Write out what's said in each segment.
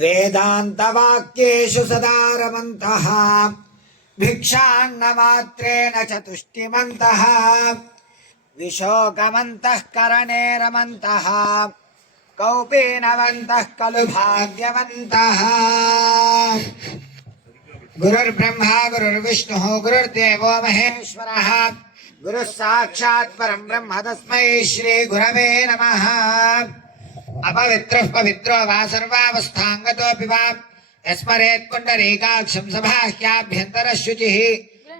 वेदान्तवाक्येषु सदा रमन्तः भिक्षान्नमात्रेण च तुष्टिमन्तः विशोकमन्तः करणे रमन्तः कौपीनवन्तः खलु भाग्यवन्तः। गुरुर्ब्रह्मा गुरुर्विष्णुः गुरुर्देवो महेश्वरः गुरुः साक्षात् परं ब्रह्म तस्मै श्री गुरवे नमः। अपवित्रः पवित्रो वा सर्वावस्थाङ्गतोऽपि वा यस्मरेत् पुण्डरीकाक्षं सबाह्याभ्यन्तरः शुचिः।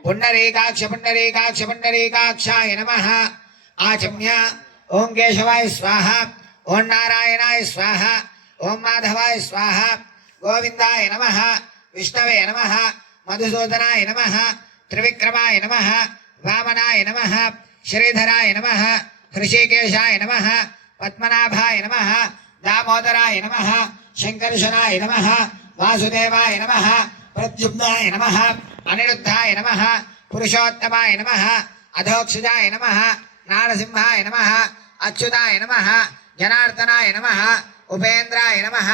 पुण्डरीकाक्ष पुण्डरीकाक्ष पुण्डरीकाक्षाय नमः। आचम्य ओं केशवाय स्वाहा, ओं नारायणाय स्वाहा, ओं माधवाय स्वाहा, गोविन्दाय नमः, विष्णवे नमः, मधुसूदनाय नमः, त्रिविक्रमाय नमः, वामनाय नमः, श्रीधराय नमः, हृषिकेशाय नमः, पद्मनाभाय नमः, दामोदराय नमः, शङ्कर्षणाय नमः, वासुदेवाय नमः, प्रद्युम्नाय नमः, अनिरुद्धाय नमः, पुरुषोत्तमाय नमः, अधोक्षजाय नमः, नारसिंहाय नमः, अच्युताय नमः, जनार्दनाय नमः, उपेन्द्राय नमः,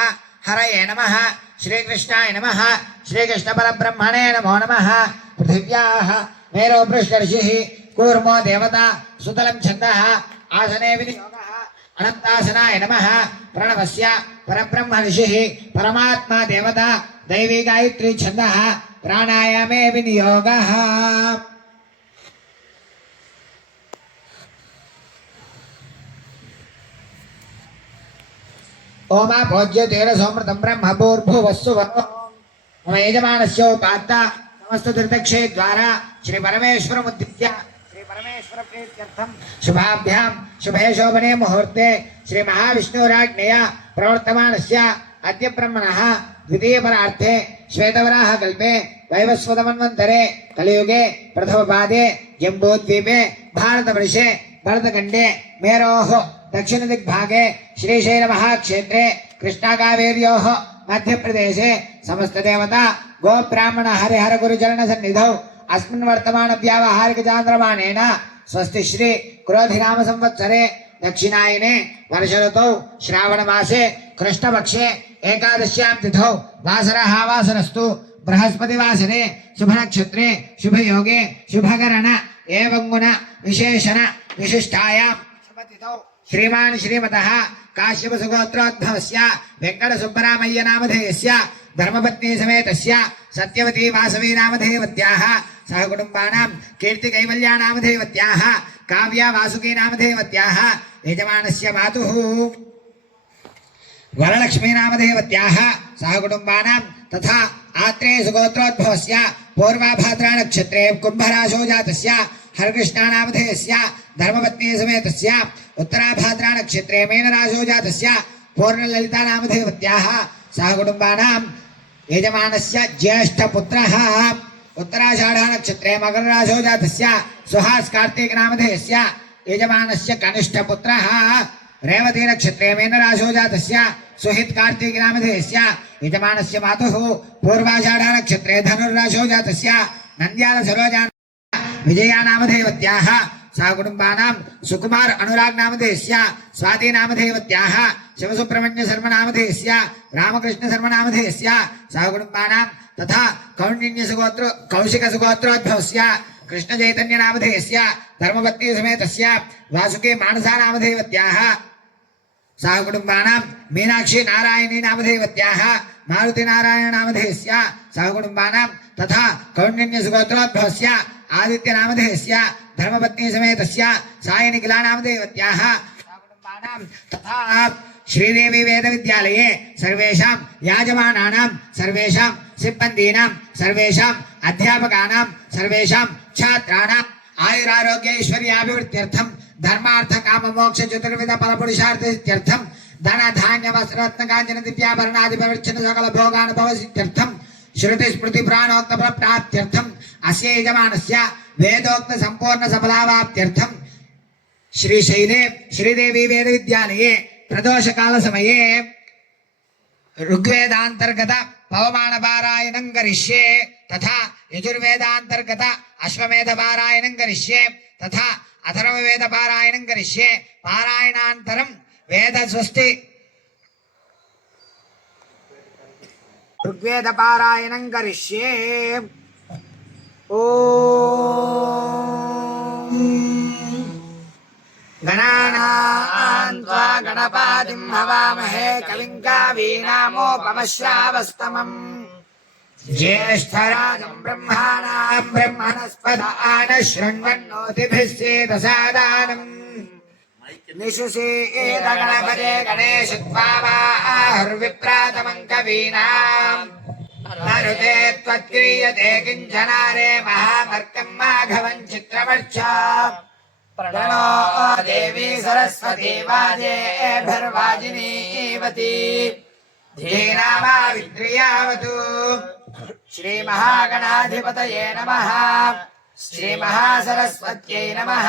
हरये नमः, श्रीकृष्णाय नमः, श्रीकृष्णपरब्रह्मणे नमो नमः। पृथिव्याः मेरो पृष्ठर्षिः कूर्मो देवता सुतलं छन्दः आसने विनियोगः। अनन्तासनाय नमः। प्रणवस्य परब्रह्म ऋषिः परमात्मा देवता दैवी गायत्री छन्दः प्राणायामे विनियोगः। ओमा भोज्यतेन सोमृतं ब्रह्म भूर्भुवस्सु मम यजमानस्योपात्ता समस्त दुर्दक्षे द्वारा श्री परमेश्वरमुद्दिश्य श्री परमेश्वर प्रीत्यर्थं शुभाभ्यां शुभे शोभने मुहूर्ते श्री महाविष्णुराज्ञया प्रवर्तमानस्य अद्य ब्रह्मणः द्वितीयपरार्थे श्वेतवराह कल्पे वैवस्वतमन्वन्तरे कलियुगे प्रथमपादे जम्बूद्वीपे भारतवर्षे भरतखण्डे मेरोः दक्षिणदिग्भागे श्रीशैलमहाक्षेत्रे कृष्णाकावेर्योः मध्यप्रदेशे समस्तदेवता गोब्राह्मण हरिहर गुरुचरण सन्निधौ अस्मिन् वर्तमान व्यावहारिक चान्द्रमानेन स्वस्ति श्री क्रोधिनाम संवत्सरे दक्षिणायने वर्ष ऋतौ श्रावण मासे कृष्णपक्षे एकादश्यां तिथौ वासरः वासरस्तु बृहस्पतिवासरे शुभ नक्षत्रे शुभ योगे शुभकरण एवं गुण विशेषण विशिष्टायां शुभतिथौ श्रीमान श्रीमतः काश्यप सुगोत्रोद्भवस्य वेंकट सुब्बरामय्य नामधेयस्य धर्मपत्नी समेतस्य सत्यवती वासवी नामधेयवत्याः सह कुटुंबानां कीर्ति कैवल्या नामधेयवत्याः काव्या वासुकी नामधेयवत्याः यजमानस्य मातुः वरलक्ष्मी नामधेयवत्याः सह कुटुंबानां तथा आत्रेय सुगोत्रोद्भवस्य पूर्वाभाद्रा नक्षत्रे कुंभराशौ जातस्य हरकृष्णा नामधेयस्य धर्मपत्नी समेतस्य उत्तराभाद्रा नक्षत्रे मीनराशौ जातस्य पूर्णललिता नामधेयवत्याः सह कुटुंबानां यजमानस्य ज्येष्ठपुत्रः उत्तराषाढा नक्षत्रे मकरराशौ जातस्य सुहास कार्तिक नामधेयस्य यजमानस्य कनिष्ठपुत्रः रेवती नक्षत्रे मीनराशौ जातस्य सुहित कार्तिक नामधेयस्य यजमानस्य मातुः पूर्वाषाढा नक्षत्रे धनुर्राशौ जातस्य नन्द्याल सरोजा विजया नामधेयवत्याः सह कुटुंबानां सुकुमार अनुराग नामधेयस्य स्वाति नामधेयवत्याः शिवसुब्रह्मण्य शर्मा नामधेयस्य रामकृष्ण शर्मा नामधेयस्य सह कुटुंबानां तथा कौशिक सुगोत्रोद्भवस्य कृष्ण चैतन्य नामधेयस्य धर्मपत्नी समेतस्य वासुकी मानसा नामधेयवत्याः सह कुटुंबानां मीनाक्षी नारायणी नामधेयवत्याः मारुति नारायण नामधेयस्य सह कुटुंबानां तथा कौण्डिन्य सुगोत्रोद्भवस्य आदित्य नामधेयस्य धर्मपत्नी समेतस्य साई निखिला नामधेयवत्याः कुटुंबानां तथा श्रीदेवी वेद विद्यालये सर्वेषां याजमानानां सर्वेषां सिब्बन्दीनां सर्वेषां अध्यापकानां सर्वेषां छात्राणां आयुरारोग्य ऐश्वर्याभिवृद्ध्यर्थं धर्मार्थ काम मोक्ष चतुर्विध फलपुरुषार्थ सिद्ध्यर्थं धन धान्य वस्त्र रत्न कांचन दिव्याभरणादि प्रवचन सकल भोगानुभव सिद्ध्यर्थं श्रुति स्मृति प्राणोक्त प्राप्त्यर्थं अस्य यजमानस्य वेदोक्त संपूर्ण सफलावाप्त्यर्थं श्रीशैले श्रीदेवी वेद विद्यालये प्रदोष काल समये ऋग्वेदांतर्गत पवमान पारायणं करिष्ये तथा यजुर्वेदांतर्गत अश्वमेध पारायणं करिष्ये तथा अथर्ववेद पारायणं करिष्ये पारायणानन्तरं वेद स्वस्ति ऋग्वेदपारायणं करिष्ये ॐ गणानां त्वा गणपतिं हवामहे कविं कवीनामुपमश्रावस्तमम् ज्येष्ठराजं ब्रह्मणां ब्रह्मणस्पद आनशृण्वन्नोतिभिः सेदसादानम् निशुषेदगणपते गणेशत्वामाहुर्विप्रातमं कवीनाम् मरुते त्वत्क्रियते किञ्चनारे महामर्कं माघवं चित्रवर्चा प्रणो देवी सरस्वती वाजेभिर्वाजिनीवती धीनामाविद्रियावतु श्रीमहागणाधिपतये नमः श्रीमहासरस्वत्यै नमः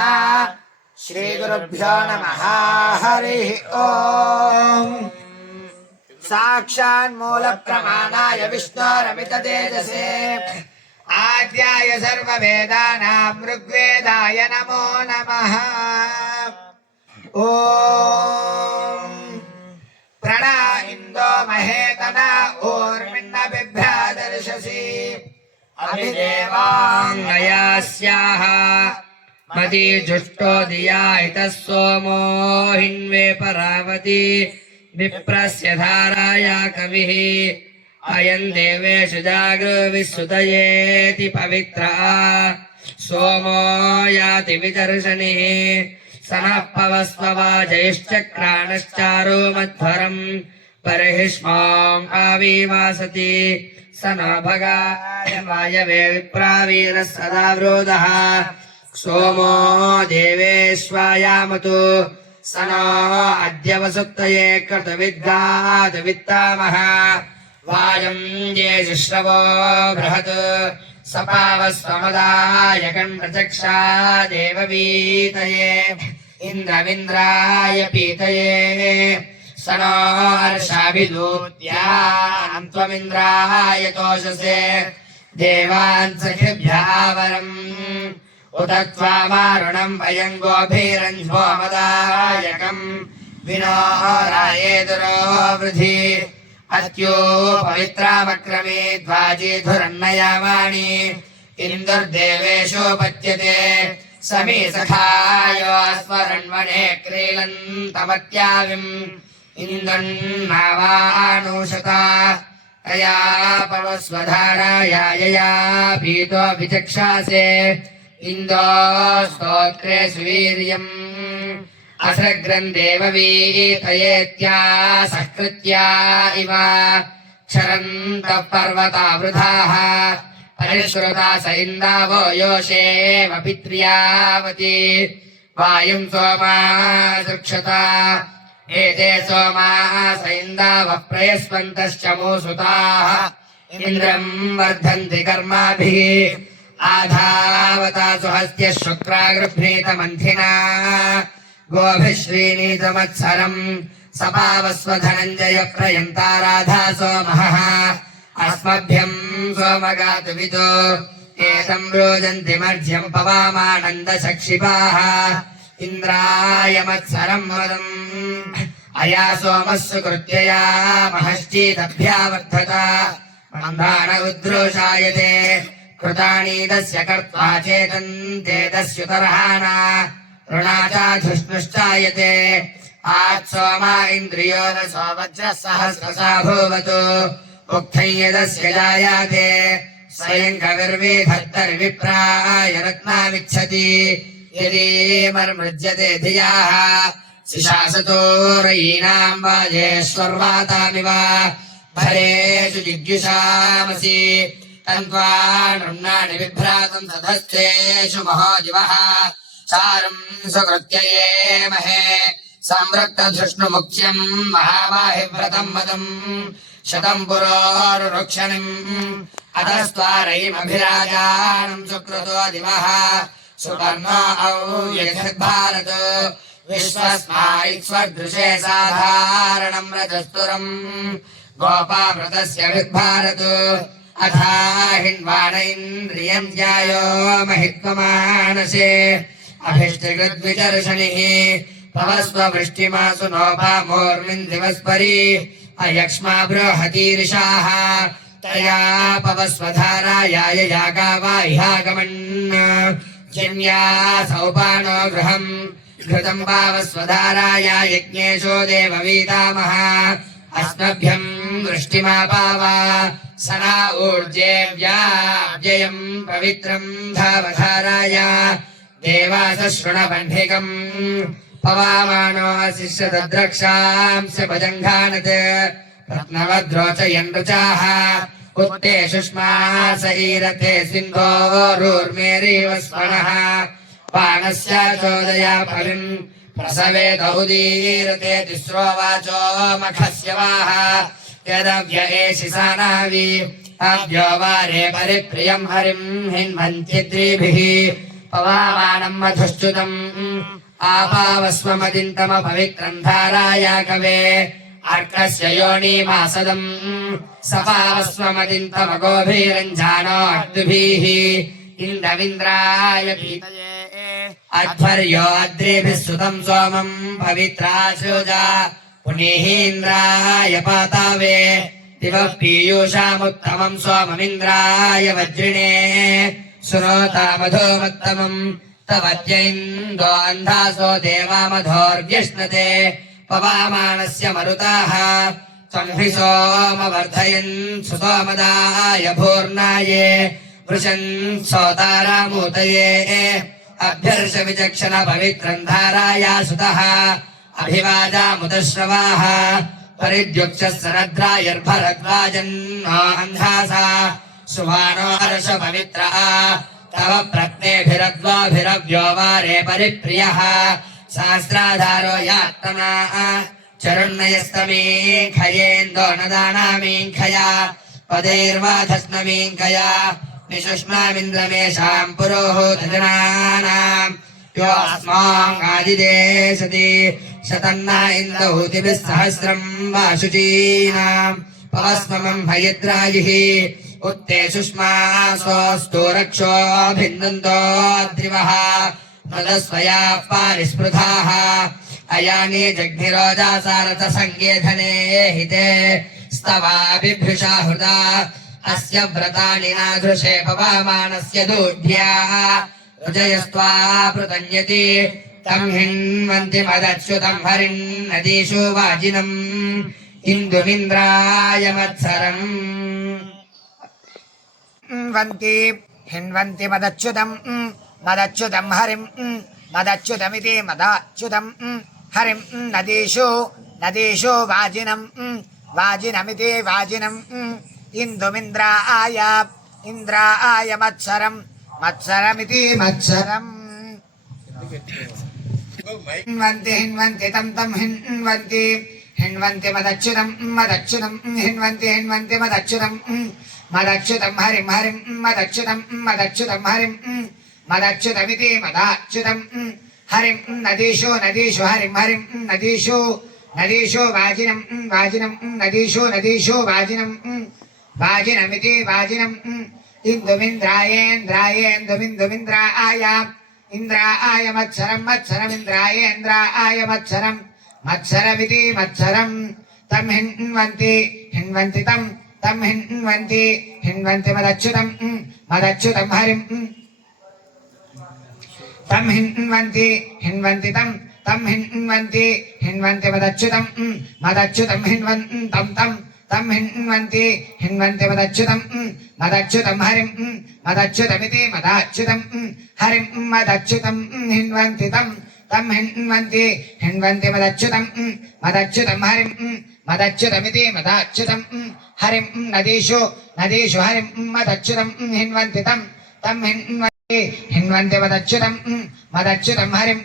श्रीगुरुभ्यो नमः हरिः ओम् साक्षान्मूलप्रमाणाय विष्णोरमिततेजसे आद्याय सर्ववेदानां ऋग्वेदाय नमो नमः ॐ प्रणा इन्दो महेतना ऊर्मिण्ण बिभ्रादर्शसि अभिदेवाङ्गयास्याः मति जुष्टो दिया इतः सोमो हिन्वे परावती विप्रस्य धाराया कविः अयं देवेषु जागृविसुतयेति पवित्रः सोमो याति विदर्शनिः स नः पवस्व वाजैश्चक्राणश्चारो मध्वरम् बर्हिष्माम् आविवासति स न भगाय वायवे विप्रावीरः सदा वरोधः सोमो देवेष्वायामतु स नो अद्य वसुप्तये कृतविद्गातवित्तामः वायं ज्येष्ठश्रवो बृहत् सपावस्वमदाय कण्ठचक्षा देववीतये इन्द्रविन्द्राय पीतये स नो हर्षाभिदूत्यां त्वमिन्द्राय तोषसे देवान् सखिभ्यः वरम् उत त्वामारुणं वयं गोभिरञ्ज्वोमदायकम् विनोरायेदुरो वृधि अत्यो पवित्रामक्रमे द्वाजीधुरन्नयामानि इन्दुर्देवेशोपत्यते समे सखायो स्मरण्वने क्रीडन्तमत्याविम् इन्दन्नावानुषता तया पवस्वधाराया यया पीतो विचक्षासे इन्दो स्तोत्रे सुवीर्यम् असृग्रन्देववीतयेत्या सकृत्या इव क्षरन्तः पर्वतावृधाः परिष्कृता स इन्दावो योषेव पित्र्यावती वायुं सोमा सृक्षता एते सोमाः स इन्दावः प्रयस्वन्तश्च मूसुताः इन्द्रम् वर्धन्ति कर्माभिः आधावता सुहस्त्य शुक्रागृभ्रीतमन्थिना गोभिः श्रीनीतमत्सरम् सपावस्व धनञ्जय प्रयन्ताराधा सोमः अस्मभ्यम् सोमगातुविदो एतम् रोजन्ति मर्ज्यम् पवामानन्दशक्षिपाः इन्द्राय मत्सरम् वदम् अया सोमः सुकृत्यया महश्चीदभ्यावर्धत मन्दान उद्रोषायते कृतानीदस्य कर्त्वा चेतन्ते दस्युतर्हाणा ऋणाचाधुष्णुश्चायते आत्सोमा इन्द्रियो रसो वज्रः सहस्रसा भूवतु उक्थं यदस्य जायाते स्वयं कविर्वेधत्तर्विप्राय रत्नामिच्छति यदि मर्मृज्यते धियाः शिशासतो रयीनां वाजेश्वर्वातामिव भरेषु जिज्ञुषामसि तन्त्वा नृण्णानि बिभ्रातं सधस्तेषु महोदिवः चारुं सुकृत्यये महे संवृक्तधृष्णुमुख्यं महाबाहिव्रतं मदम् शतं पुरोरुक्षणिम् अतस्त्वारयिमभिराजानं सुकृतो दिवः सुपर्णो औयभारत विश्वस्माैक्ष्वदृशे साधारणं रजस्तुरम् गोपामृतस्य विद्भारत अथा हिन्वाण इन्द्रियं ध्यायो महित्वमानसे अभिष्टकृद्विचर्षणिः पवस्व वृष्टिमासु नोभामोर्मिन् दिवस्परि अयक्ष्मा बृहतीर्षाः तया पवस्वधारायाय यागावा इहागमन् जन्या सौपानो गृहम् घृतम् पावस्वधाराय यज्ञेशो देववीतामः अस्मभ्यम् वृष्टिमापाव सना ऊर्जेव्याव्ययम् पवित्रम् धावधाराय देवासशृणवह्निकम् पवामानो शिष्यद्रक्षांस्य भजङ्घानत् रत्नवद्रोचयन् रुचाः उत्ते शुष्मास ईरथे सिन्धोरुर्मेरीव स्मनः बाणस्य चोदया फलिन् प्रसवेद उदीरते तिस्रो वाचो मखस्य वाह यदव्य एषि सानावि अव्यो वारे परिप्रियम् हरिम् हिन्वन्त्यद्रिभिः पवामानम् मधुश्च्युतम् आपावस्वमदिन्तमपवित्रम् धाराय कवे अर्कस्य योनिमासदम् सपावस्वमदिन्तमगोभिरञ्जानो अग्निभिः इन्दविन्द्राय पीतये अध्वर्यो अद्रिभिः सुतम् सोमम् पवित्राशुजा पुनीहीन्द्राय पातावे दिवः पीयूषामुत्तमम् सोममिन्द्राय वज्रिणे सुनोता मधुमत्तमम् तवद्य इन्दो अन्धासो देवामधोर्व्यश्नते पवामानस्य मरुताः त्वम् हि सोमवर्धयन् सुसोमदाय भूर्नाये वृषन् सोतारामूतये अभ्यर्ष विचक्षण पवित्रम् धाराय सुतः अभिवाजामुदश्रवाः परिद्युक्तः सरद्रायर्भरद्वाजन्नो अन्धासा सुवानो हर्ष पवित्रः तव प्रत्नेभिरद्वाभिरव्यो वारे परिप्रियः सहस्राधारो यात्तमा चरुण्णयस्तमीङ्खयेन्दो नदानामीङ्खया पदैर्वाधस्नमीङ्खया निशुष्मामिन्द्रमेषाम् पुरोहूतजनानाम् यो अस्माङ्गादिदेशति शतन्न इन्द्रहूतिभिः सहस्रम् वाशुचीनाम् पवस्ममम् हयद्राजिः उत्ते सुष्मासोऽस्तु रक्षो भिन्नन्तो द्रिवः मदस्वया पारिस्पृधाः अयानि जग्निरोजासारथसङ्गेधने हिते स्तवाभिभृशा हृदा अस्य व्रतानि नाधृशे पवामानस्य दूढ्याः रुजयस्त्वा पृतन्यति तम् हिन्वन्ति मदच्युतम् हरिन्नदीषु वाजिनम् इन्दुमिन्द्राय मत्सरम् हिन्वन्ति मदच्युतम् मदच्युतम् हरिम् मदच्युतमिति मदाच्युतम् हरिम् नदीषु वाजिनम् वाजिनमिति वाजिनम् इन्दुमिन्द्राय मत्सरमिति मत्सरम् हिन्वन्ति तम् हिन्वन्ति मदच्युतम् हिन्वन्ति मदच्युतम् हरिम् मदच्युतम् हरिम् मदच्युतमिति मदाच्युतम् हरिम् नदीषु हरिम् नदीषु वाजिनम् नदीषु वाजिनमिति वाजिनम् इन्द्राय मत्सरमिन्द्राय मत्सरमिति मत्सरम् तम् हिन्वन्ति तम् हिन्वन्ति मदच्युतम् हरिम् तम् हिन्वन्ति तम् हिन्वन्ति मदच्युतम् हिन्वन्तम् तम् हिन्वन्ति मदच्युतम् हरिम् मदच्युतमिति मदाच्युतम् हरिम् मदच्युतम् हिन्वन्ति तम् हिन्वन्ति मदच्युतम् हरिम् मदच्युतमिति मदाच्युतम् हरिम् नदीषु हरिम् मदच्युतम् हिन्वन्ति तम् हिन्वन्ति मदच्युतम् हरिम्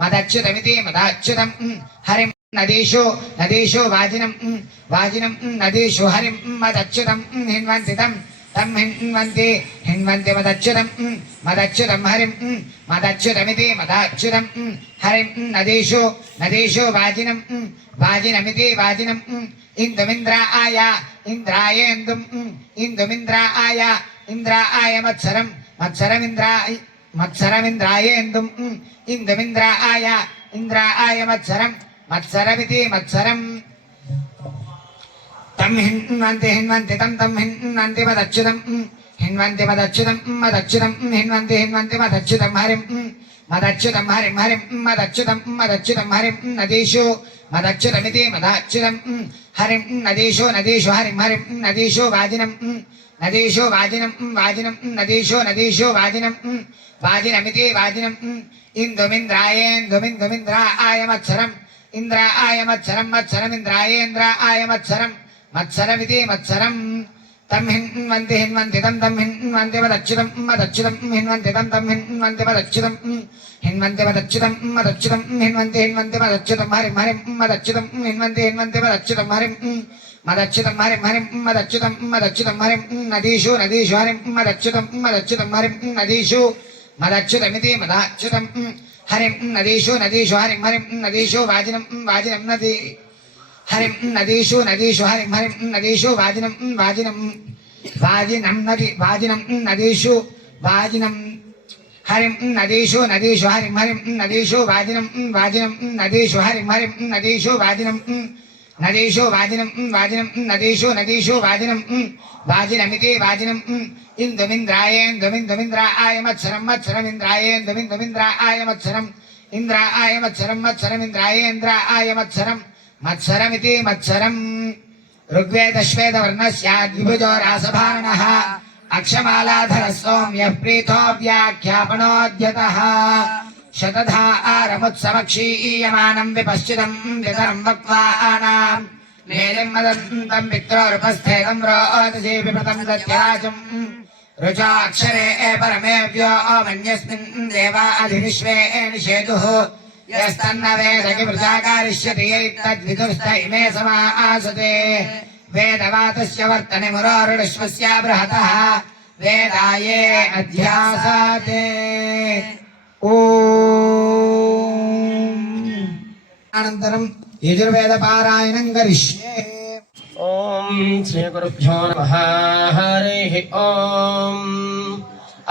मदच्युतमिति मदाच्युतम् हरिम् नदीषु वाजिनम् नदीषु हरिम् मदच्युतम् हिन्वन्ति तम् हिन्वन्ति मदच्युतम् हरिम् मदच्युतमिति मदाच्युतम् हरिम् नदीषु वाजिनमिति वाजिनम् इन्दुमिन्द्राय मत्सरमिन्द्रायेन्दुम् इन्दुमिन्द्राय मत्सरमिति मत्सरम् తం హిన్వంతి హిన్వంతి తం తం హిన్వంతి మదచ్యుతం హిన్వంతి మదచ్యుతం మదచ్యుతం హిన్వంతి హిన్వంతి మదచ్యుతం హరిం మదచ్యుతం హరిం హరిం మదచ్యుతం మదచ్యుతం హరిం నదీషు మదచ్యుతమితి మదాచ్యుతం హరిం నదీషు నదీషు హరిం హరిం నదీషు వాజినం నదీషు వాజినం వాజినం నదీషు నదీషు వాజినం వాజినమితి వాజినం ఇందుమింద్రాయేందుమిందుమింద్రాయ మత్సరం ఇంద్రాయ మత్సరం మత్సరమింద్రాయేంద్రాయ మత్సరం మత్సరమితి మత్సరం తం హిన్వంతి హిన్వంతి తం తం హిన్వంతి మదచ్యుతం మదచ్యుతం హిన్వంతి తం తం హిన్వంతి మదచ్యుతం హిన్వంతి మదచ్యుతం మదచ్యుతం హిన్వంతి హిన్వంతి మదచ్యుతం హరిం హరిం మదచ్యుతం హిన్వంతి హిన్వంతి మదచ్యుతం హరిం మదచ్యుతం హరిం హరిం మదచ్యుతం మదచ్యుతం హరిం నదీషు నదీషు హరిం మదచ్యుతం మదచ్యుతం హరిం నదీషు మదచ్యుతమితి మదాచ్యుతం హరిం నదీషు నదీషు హరిం హరిం నదీషు వాజినం వాజినం నదీ హరిం నదీషు నదీషు హరిం హరిం నదీషు వాజినం వాజినం వాజినం నది వాజినం నదీషు వాజినం హరిం నదీషు నదీషు హరిం హరిం నదీషు వాజినం వాజినం నదీషు హరిం హరిం నదీషు వాజినం నదీషు వాజినం వాజినం నదీషు నదీషు వాజినం వాజినమితి వాజినం ఇందుమింద్రాయేందుమిందుమింద్రాయ మత్సరం మత్సరమింద్రాయేందుమిందుమింద్రాయ మత్సరం ఇంద్రాయ మత్సరం మత్సరమింద్రాయేంద్రాయ మత్సరం మత్సరమితి మత్సరం ఋగ్వేదశ్వేతవర్ణస్యాద్విభుజో రాసభానః అక్షమాలాధర సౌమ్యః ప్రీతో వ్యాఖ్యాపనోద్యతః శతధా ఆరముత్సమక్షీయమానం విపశ్చితం వితరం వక్వానాం మేలిం మదంతం పిత్రోరుపస్థేదం రోదసీ విపృతం దత్యాజం రుచాక్షరే పరమే వ్యోమన్యస్మిన్ దేవా అధివిశ్వే నిషేదుః యస్తన్న వేదకి ప్రజాకారిష్యతి తద్విదుస్త ఇమే సమాసతే వేదవాతస్య వర్తనే మురారుడశ్వస్య బృహతః వేదాయే అధ్యాసతే అనంతరం యజుర్వేద పారాయణం కరిష్యే. ఓం శ్రీ గురుభ్యో నమః. హరి ఓం.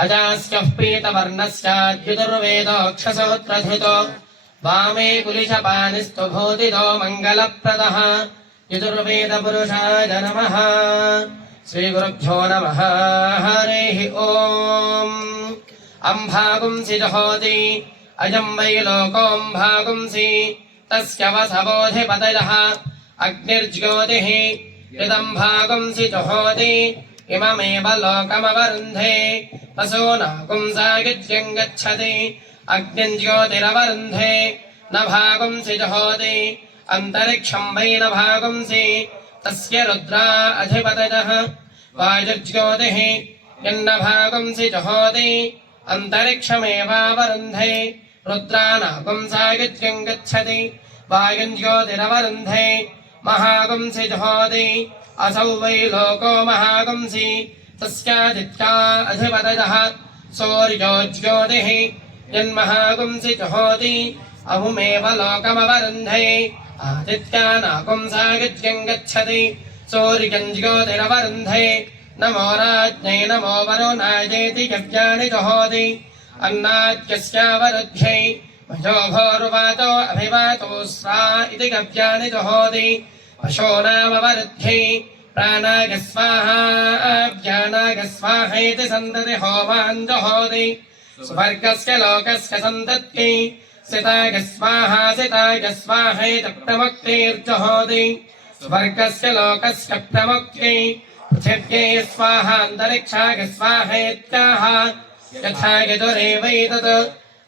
అజాస్యః పీతవర్ణస్యాద్యుర్వేదోక్షసూత్రధృతో వామే కులిశపానిస్తు భూతిదో మంగళప్రదః. యజుర్వేద పురుషాయ నమః. శ్రీ గురుభ్యో నమః. హరి ఓం. అంభాగుంసి జహోతి అయం వై లోకోంభాగుంసి తస్య వసవోధిపతయః అగ్నిర్జ్యోతిః ఇదం భాగుంసి జహోతి ఇమమేవ లోకమవరుంధే వసూనాగుంసాయుజ్యం గచ్చతి అగ్నిం జ్యోతిరవరుంధే న భాగుంసి జహోతి అంతరిక్షం వై న భాగుంసి తస్య రుద్రా అధిపతయః వాయుర్జ్యోతిః యన్న భాగుంసి జహోతి అంతరిక్షమేవావరుంధే రుద్రానాగుంసాయుజ్యం గచ్చతి వాయుం జ్యోతిరవరుంధే మహాగుంసి జహోతి असौ वै लोको महागुंसि तस्यादित्या अधिपतयः सूर्यो ज्योतिः यन्महागुंसि जुहोति अहुमेव लोकमवरुन्धे आदित्यानागुंसायुज्यं गच्छति सूर्यं ज्योतिरवरुन्धे नमो राज्ञै नमो वरुणायेति यज्ञानि जुहोति अन्नाद्यस्यावरुध्यै वजो भोर्वातो अभिवातो स्रा इति गव्यानि जुहोति अशोनामवरुध्यै प्राणाय स्वाहा व्यानाय स्वाहेति सन्तति होमान् जुहोति स्वर्गस्य लोकस्य सन्तत्यै सिताय स्वाहेति प्रमुक्तिर्जुहोति स्वर्गस्य लोकस्य प्रमुक्त्यै पृथिव्यै स्वाहान्तरिक्षाय स्वाहेत्याह यथा यजुरेवैतत्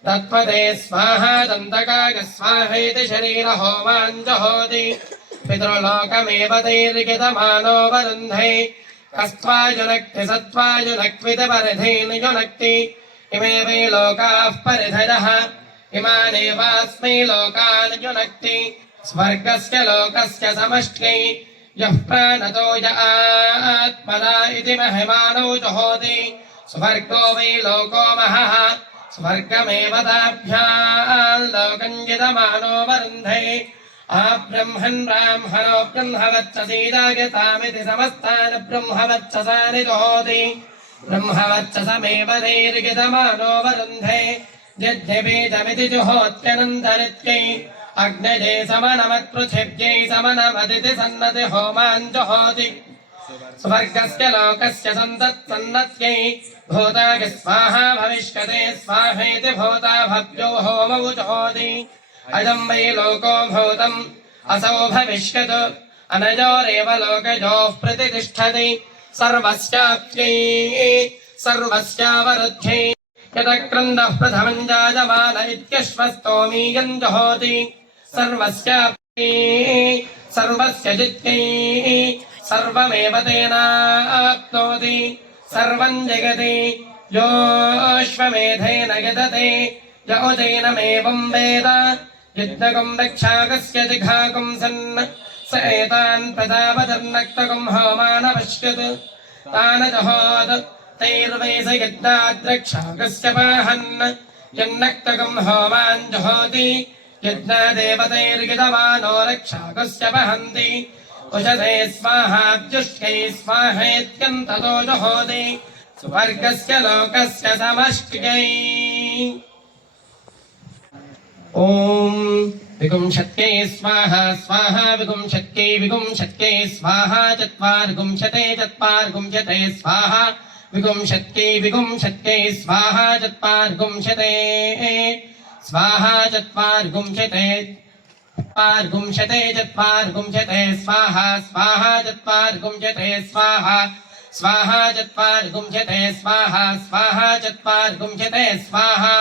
तत्पदे स्वाहा दन्तकाय स्वाहेति शरीरहोमान् जुहोति पितृलोकमेव तैर्यतमानो वरुन्धे कस्त्वाजुनक्ति सत्त्वाजुनक्विति परिधीन् युनक्ति इमे वै लोकाः परिधयः इमानेवास्मै लोकान् युनक्ति स्वर्गस्य लोकस्य समष्ट्यै यः प्राणतो य आत्मना इति महिमानौ जुहोति स्वर्गो वै लोको महः स्वर्गमेव ताभ्याम् लोकम् यतमानो वरुन्धे आब्रह्मन् ब्राह्मणो ब्रह्मवत्ससीदायतामिति समस्तान् ब्रह्मवत्ससानि जुहोति ब्रह्मवत्ससमेव तैर्यतमानो वरुन्धे यद्यपीतमिति जुहोत्यनन्तरित्यै अग्नये समनमत्पृथिव्यै समनमदिति सन्नति होमान् जुहोति स्वर्गस्य लोकस्य सन्नत्यै भूताय स्वाहा भविष्यते स्वाहेति भूता भव्यो होमौ जुहोति अयं वै लोको भूतम् असौ भविष्यत् अनयोरेव लोकयोः प्रतिष्ठति सर्वस्याप्यै सर्वस्यावरुद्ध्यै यतक्रन्दः प्रथमं जायमान इत्यश्वस्तोमीयं जुहोति सर्वस्याप्यै सर्वस्य जित्यै सर्वमेव तेनाप्नोति सर्वं जगति योऽश्वमेधेन यदते य उजैनमेवं वेद यज्ञकं रक्षाकस्य जिघाकं सन् स एतान् प्रजापतिर्नक्तकं होमानपश्यत् तान् जहोत् तैर्वै स यज्ञाद्रक्षाकस्य पाहन् यन्नक्तकं होमान् जुहोति यज्ञादेवतैर्यजमानो रक्षाकस्य वहन्ति उषसे स्वाहाब्जुष्कै स्वाहेत्यन्ततो जुहोति स्वर्गस्य लोकस्य समष्ट्यै ॐ विगुंशत्यै स्वाहा स्वाहा विगुंशत्यै स्वाहा चत्वार्गुंशते स्वाहा विगुंशत्यै स्वाहा चत्वार्गुंशते स्वाहा चत्वार्गुंशते स्वाहा स्वाहा चत्वार्गुंशते स्वाहा स्वाहा चत्वार्गुंशते स्वाहा स्वाहा चत्वार्गुंशते स्वाहा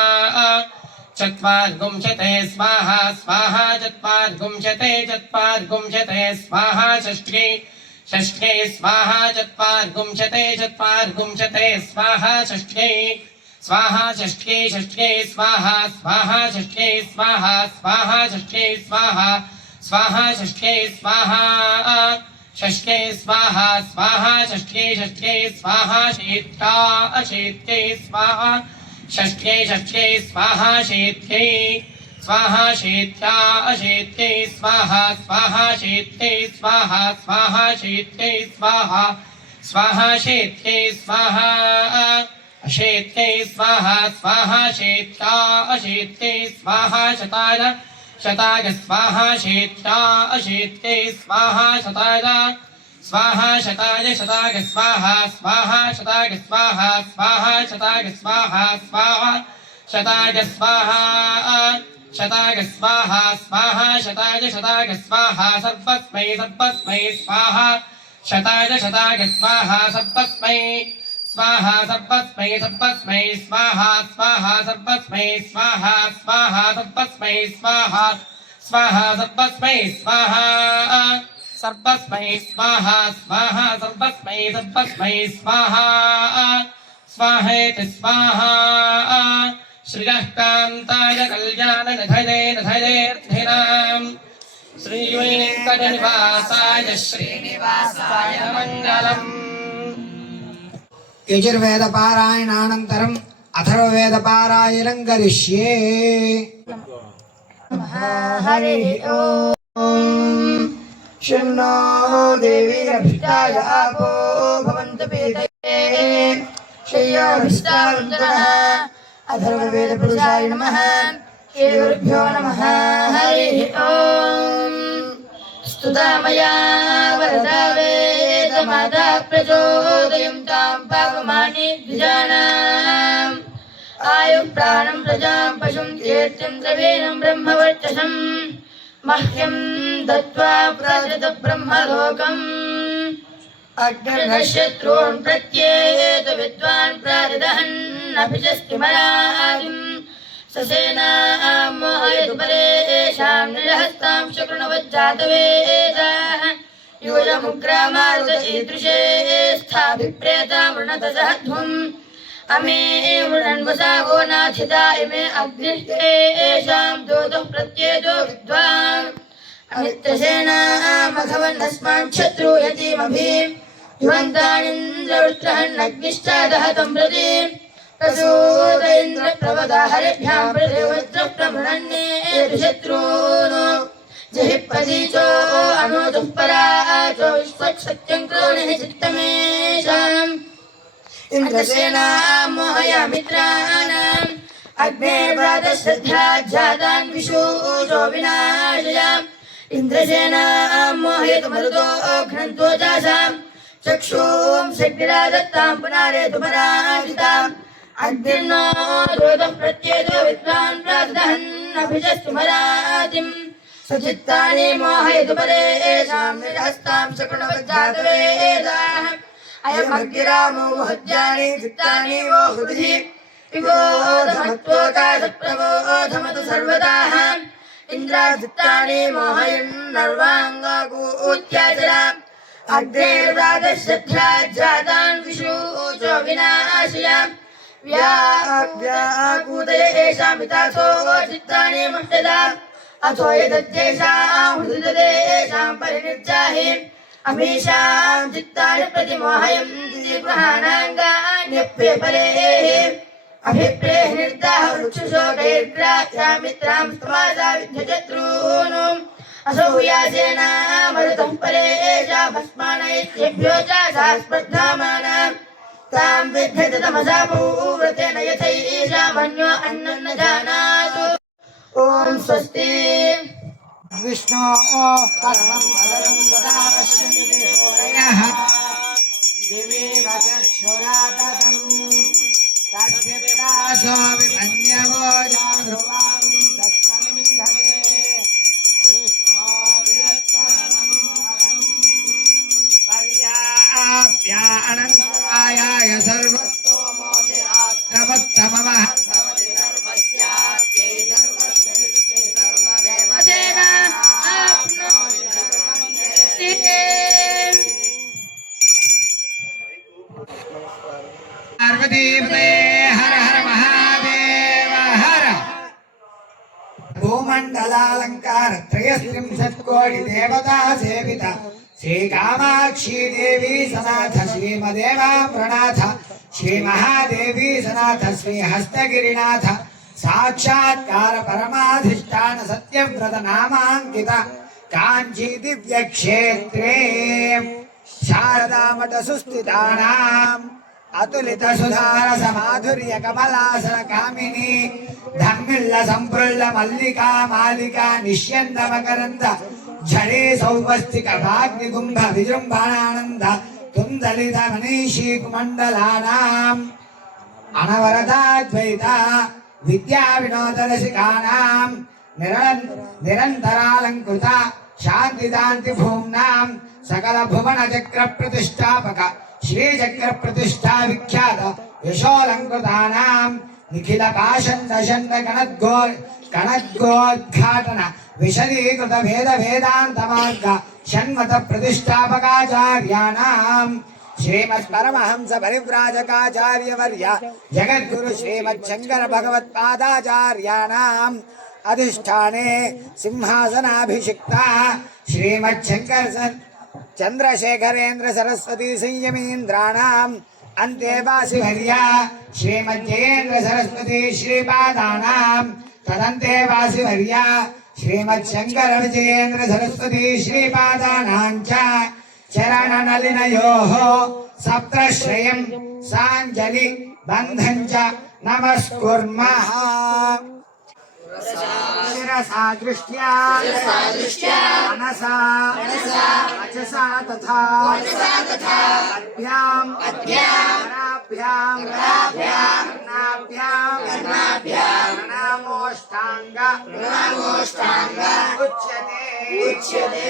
चत्वार्गुंशते स्वाहा स्वाहा चत्वार्गुंशते स्वाहा षष्ट्यै स्वाहा चत्वार्गुंशते स्वाहा षष्ट्यै स्वाहा षष्ट्यै स्वाहा स्वाहा षष्ट्यै स्वाहा स्वाहा षष्ट्यै स्वाहा स्वाहा षष्ट्यै स्वाहा षष्ट्यै स्वाहा स्वाहा षष्ट्यै स्वाहा षष्ट्यै स्वाहा षष्ट्यै स्वाहा षष्ट्यै स्वाहा षष्ट्यै स्वाहा स्वाहा षष्ट्यै स्वाहा स्वाहा षष्ट्यै स्वाहा स्वाहा षष्ट्यै स्वाहा अशेत्यै स्वाहा स्वाहा अशेत्यै स्वाहा शताय स्वाहा अशेत्यै स्वाहा शताय स्वाहा शताय स्वाहा स्वाहा शताय स्वाहा स्वाहा शताय स्वाहा स्वाहा शताय स्वाहा स्वाहा शताय स्वाहा सर्वस्मै स्वाहा शताय स्वाहा सर्वस्मै स्वाहा सर्वस्मै स्वाहा स्वाहा सर्वस्मै स्वाहा स्वाहा सर्वस्मै स्वाहा स्वाहा सर्वस्मै स्वाहा सर्वस्मै स्वाहा स्वाहा सर्वस्मै स्वाहा स्वाहेति स्वाहा श्रियः कान्ताय कल्याणनिधयेऽर्थिनाम् श्रीवेङ्कटनिवासाय श्रीनिवासाय मङ्गलम् यजुर्वेद पारायणानन्तरम् अथर्ववेद पारायणं करिष्ये। हरिः ओम्। शं नो देवीरभिष्टाय आपो भवन्तु पीतये श्रेयोभिष्टावन्तनः। अथर्ववेद पुरुषाय नमः। श्रीगुरुभ्यो नमः। हरिः ओम्। स्तुता मया वरदा वेदमाता प्रचोदयं तां पावमानि द्विजानाम् आयुः प्राणं प्रजां पशुं कीर्तिं द्रवीणं ब्रह्मवर्चसम् मह्यं दत्त्वा प्रजत ब्रह्मलोकम् अग्निर्नश्यत्रून् प्रत्येत विद्वान् प्राजदहन्नपि च स्तिमराजिम् ससेनामोहयतु परेषां निरहस्तां शकृणवज्जातवेदाः यूयमुग्रामारुत ईदृशे स्थाभिप्रेता वृणत सहध्वम् अमे वृणन्वसावो नाथिता इमे अग्निष्ठेषां दोतः प्रत्येतो विद्वान् अमित्रसेनामघवन्नस्मान् शत्रूयतीमभिः युवन्तानिन्द्रवृत्रहन्नग्निश्चादहतं प्रति प्रसूत इन्द्र प्रवदाहरिभ्यां प्रतिवज्रः प्रमृणन्नेतु शत्रून् जहिप्रतीचो अनोतुः पराचो विश्वक्सत्यं क्रोणिः चित्तमेषाम् इन्द्रसेनां मोहयामित्राणाम् अग्नेर्व्रातश्रद्धा जातान् विशूचो विनाशयाम् इन्द्रसेनाम् मोहयितुमरुतो घ्नन्तो चासाम् चक्षुं शक्तिरादत्ताम् पुनारेतुमराजिताम् अग्निर्नो द्रोतः प्रत्येतो विद्वान् प्रातदहन्नभिजस्तु मरातिम् सचित्तानि मोहयतु परेषाम् निरस्ताम् शकुनवज्जातवेदाः अयमग्निरामो मुहद्यानि चित्तानि वो हृदि विबोधमत्वोकाशप्रबोधमतु सर्वदाः इन्द्राचित्तानि मोहयन्नर्वाङ्गकूत्याचरा अग्नेर्व्रातश्रद्धा जातान् विशूचो विनाशया व्याकूतये येषामितासो चित्तानि मुह्यता अथो यदत्येषाम् हृदयेषाम् परिनिर्जाहि अमीषां चित्तानि प्रतिमोहयन्ति गृहाणाङ्गान्यप्यपरेः अभिप्रेः निर्दाह वृक्षशोकैर्ग्राह्यामित्रां स्तमासा विद्यशत्रून् असूयासेना मरुतं परेषा भस्मानैत्यभ्यो चासा स्पर्धामाना तां विद्यते तमसा पूव्रतेन यथैषा मन्यो अन्नं न जानातु ॐ स्वस्ति विष्णो परमं पदं ददामश्यन्ति होरयः दिवि वचक्षुराततं तद्विप्रासो विपन्यवो जाध्रुवां तत्समिन्धते विष्णो यत्परमं पदं पर्याप्यानन्तायाय सर्वस्तोमोतिरात्रमत्तममः भवति सर्वस्याप्यै सर्वस्य सर्वमेव पार्वतीपते हर हर महादेव हर भूमण्डलालङ्कार त्रयस्त्रिंशत्कोटि देवता सेविता श्रीकामाक्षी देवी सनाथ श्रीमदेवा प्रणाथ श्रीमहादेवी सनाथ श्रीहस्तगिरिनाथ साक्षात्कार परमाधिष्ठान सत्यव्रत नामांकित कांची दिव्य क्षेत्रे शारदा मठ सुस्थितानाम् अतुलित सुधार समाधुर्य कमलासन कामिनी धम्मिल्ल संप्रुल्ल मल्लिका मालिका निष्यन्द मकरन्द झरे सौमस्तिक भाग्य कुंभ विजृंभणानंद तुंदलित मनीषी कुमंडलानाम् अनवरताद्वैता विद्या विनोद रसिकानाम् निरन्तरालंकृता शांतिदान्ति भूम्नाम् सकल भुवन चक्र प्रतिष्ठापक श्री चक्र प्रतिष्ठा विख्यात यशोलंकृतानाम् निखिल पाषण्ड षण्ड गणद्गोद्घाटन विशदीकृत भेद वेदांत मार्ग षण्मत प्रतिष्ठापकाचार्याणाम् श्रीमत् परमहंस परिव्राजकाचार्य वर्य जगद्गुरु श्रीमत् शंकर भगवत्पादाचार्याणाम् अधिष्ठाने सिंहासनाभिषिक्ता श्रीमत् शंकर चंद्रशेखरेन्द्र सरस्वती संयमीन्द्राणाम् अन्तेवासिवर्या श्रीमज्जयेन्द्र सरस्वती श्रीपादानाम् तदन्तेवासिवर्या श्रीमत् शंकर विजयेन्द्र सरस्वती श्रीपादानाम् च चरणनलिनयोः सप्तश्रयं साञ्जलि बन्धं च नमस्कुर्मः शिरसा दृष्ट्या मनसा वचसा तथा पद्भ्यां कराभ्यां कर्णाभ्यां प्रणामोष्टांग उच्यते